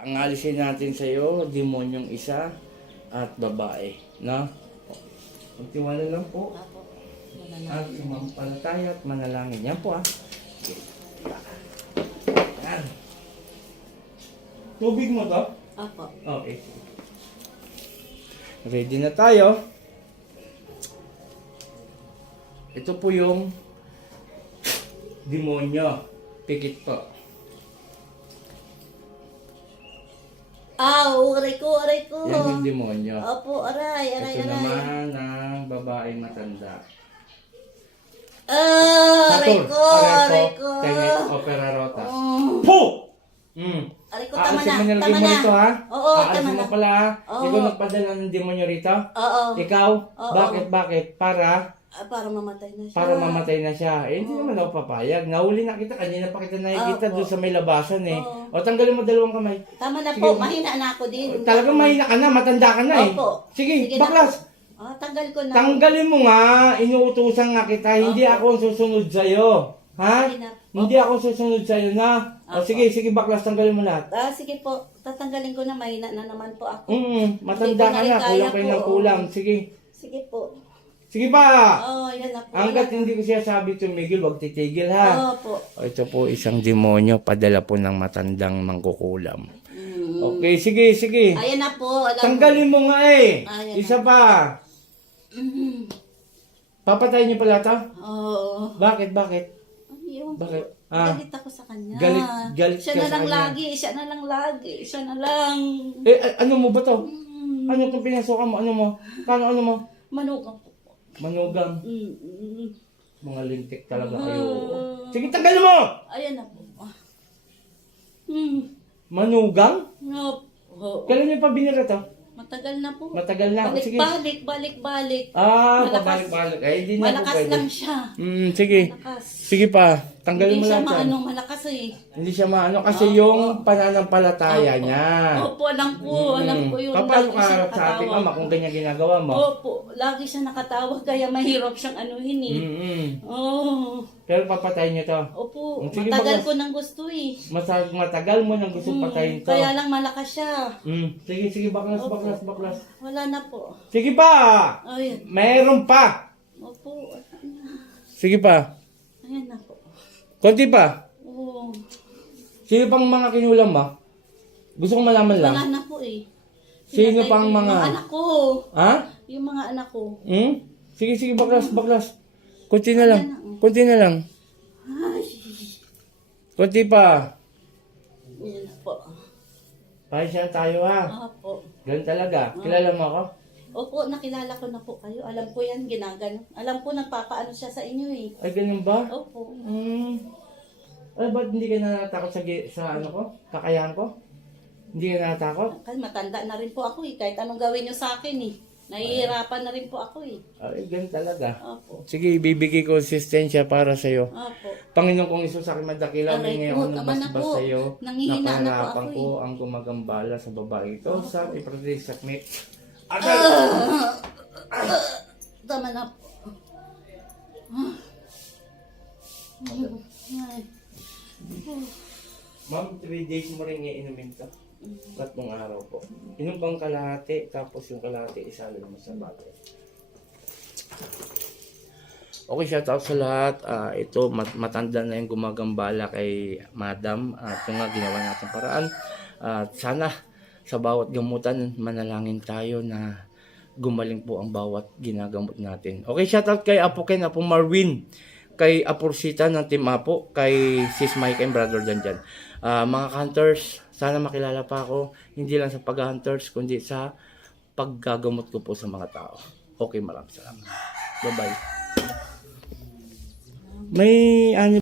Ang alisin natin sa iyo, demonyong isa at babae, no? Magtiwala lang po Apo. at sumampalataya at manalangin. Yan po ah. Yan. Tubig mo to? Apo. Okay. Ready na tayo. Ito po yung demonyo. Pikit po. Aw, aray ko, aray ko. Yan yung demonyo. Opo, aray, aray, Ito aray. naman ang babaeng matanda. Ah, aray ko, aray ko. Tenet opera rota. Oh, Po! Mm. aray ko, tama Aalisin na, mo nilagay tama mo na. rito ha? Oo, Aalisin tama mo na. pala ha? Oo. Ikaw nagpadala ng demonyo rito? Oo. Ikaw? Oo. Bakit, bakit? Para? Ah, para mamatay na siya. Para mamatay na siya. Eh, hindi naman ako papayag. Nahuli na kita. Kanina pa kita nakikita Opo. doon sa may labasan eh. Oo. O, tanggalin mo dalawang kamay. Tama na Sige. po, mahina na ako din. Talagang mahina ka na. Matanda ka na eh. Opo. Sige, Sige na baklas. Ah, tanggal ko na. Tanggalin mo nga. Inuutusan nga kita. Hindi Opo. ako ang susunod sa'yo. Ha? Sige na. Hindi ako susunod sa'yo na. O Opo. sige, sige baklas. Tanggalin mo lahat. Ah, sige po. Tatanggalin ko na, mahina na naman po ako. Mm, matanda Hindi ko ka na rin na. kaya Kulang kayo po. ng kulang. Sige. Sige po. Sige pa. Oh, yan na po. Hanggat hindi ko siya sabi tumigil, wag titigil ha. Opo. O, ito po isang demonyo, padala po ng matandang mangkukulam. Mm. Okay, sige, sige. Ayan na po. Alam Tanggalin mo nga eh. Ayan Isa pa. Mm. Papatayin niyo pala to? Oo. Bakit, bakit? Ay, ewan ko. Bakit? Ah. Galit ako sa kanya. Galit- galit Siya ka na sa lang kanya. lagi. Siya na lang lagi. Siya na lang. Eh, a- ano mo ba to? Mm. Ano itong pinasukan mo? Ano mo? Kano ano mo? Manugang po. Manugang. Mm, mm. Mga lintik talaga kayo. Ah. Sige, tanggalin mo! Ayan na po. Hmm. Manugang? No. Oh. Kailan niyo pa binira to? Matagal na po. Matagal na. Balik, Sige. balik, balik, balik. Ah, Malakas. pabalik-balik. Ay, hindi na po Malakas pwede. lang siya. Mm, sige. Malakas. Sige pa. Tanggalin Hindi mo siya lahat yan. maano, malakas eh. Hindi siya maano kasi Oo. yung pananampalataya Opo. niya. Opo, alam ko. Alam ko yun. Paano Lagi ka siya sa ating nakatawag. ama kung ganyan ginagawa mo? Opo, lagi siya nakatawag kaya mahirap siyang anuhin eh. Mm-mm. Oo. Pero papatayin niyo to. Opo, Sige, matagal bagas. ko nang gusto eh. Masa- matagal mo nang gusto Mm, patayin to. Kaya lang malakas siya. Mm. Sige, sige, baklas, Opo. baklas, baklas. Wala na po. Sige pa! Ayun. Mayroon pa! Opo. Sige pa. Konti pa. Oo. Sino pang mga kinulam mo? Gusto kong malaman lang. Wala na po eh. Sino Pinatay pang ko yung mga- anak ko. Ha? Yung mga anak ko. Hmm? Sige, sige, baklas, baklas. Kunti na lang. Kunti na lang. Ay. Kunti pa. Yan na po. Pasensya tayo ha. Opo. Ganun talaga. Kilala mo ako? Opo, nakilala ko na po kayo. Alam ko yan, ginagano. Alam ko nagpapaano siya sa inyo eh. Ay, ganun ba? Opo. Hmm. Ay, ba't hindi ka natatakot sa, gi- sa ano ko? Kakayahan ko? Hindi ka natatakot? Kasi matanda na rin po ako eh. Kahit anong gawin niyo sa akin eh. Nahihirapan na rin po ako eh. Ay, ganun talaga. Opo. Sige, ibibigay ko konsistensya para sa'yo. Opo. Panginoon kong Isus, sa aking madakila, Aray po, ngayon tama na basbas po. sa'yo. Nangihina na po Napaharapan ako ko eh. ang gumagambala sa babae ito sa ipratis Agad! Tama na po. Ma'am, 3 days mo rin iinumin to. Tatlong araw po. Inom bang kalahati, tapos yung kalahati isalo mo sa bato. Okay, shout out sa lahat. Ah, ito, mat- matanda na yung gumagambala kay Madam. At ito nga, ginawa natin paraan. At sana, sa bawat gamutan, manalangin tayo na gumaling po ang bawat ginagamot natin. Okay, shout out kay Apo Ken, Apo Marwin, kay Aporsita ng Team Apo, kay Sis Mike and Brother Dan dyan. Ah, mga hunters, sana makilala pa ako, hindi lang sa pag-hunters, kundi sa paggagamot ko po sa mga tao. Okay, maraming salamat. Bye-bye. May ano